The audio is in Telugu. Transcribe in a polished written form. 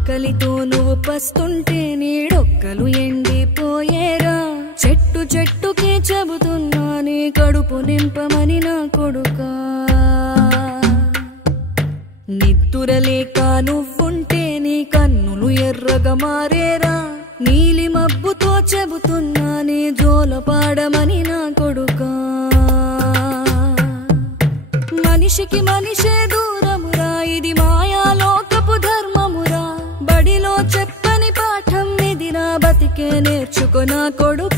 ఆకలితో నువ్వు పస్తుంటే నీడొక్కలు ఎండిపోయేరా చెట్టు చెట్టుకే చెబుతున్నా నీ కడుపు నింపమని నా కొడుకా నిద్దురలేక నువ్వుంటే నీ కన్నులు ఎర్రగా మారేరా నీలి మబ్బుతో చెబుతున్నా నీ జోలపాడమని నా కొడుకా మనిషికి మనిషే దూరమురా ఇది మాయాలోకపు ధర్మమురా బడిలో చెప్పని పాఠం ఇది నా బతికే నేర్చుకో నా కొడుకా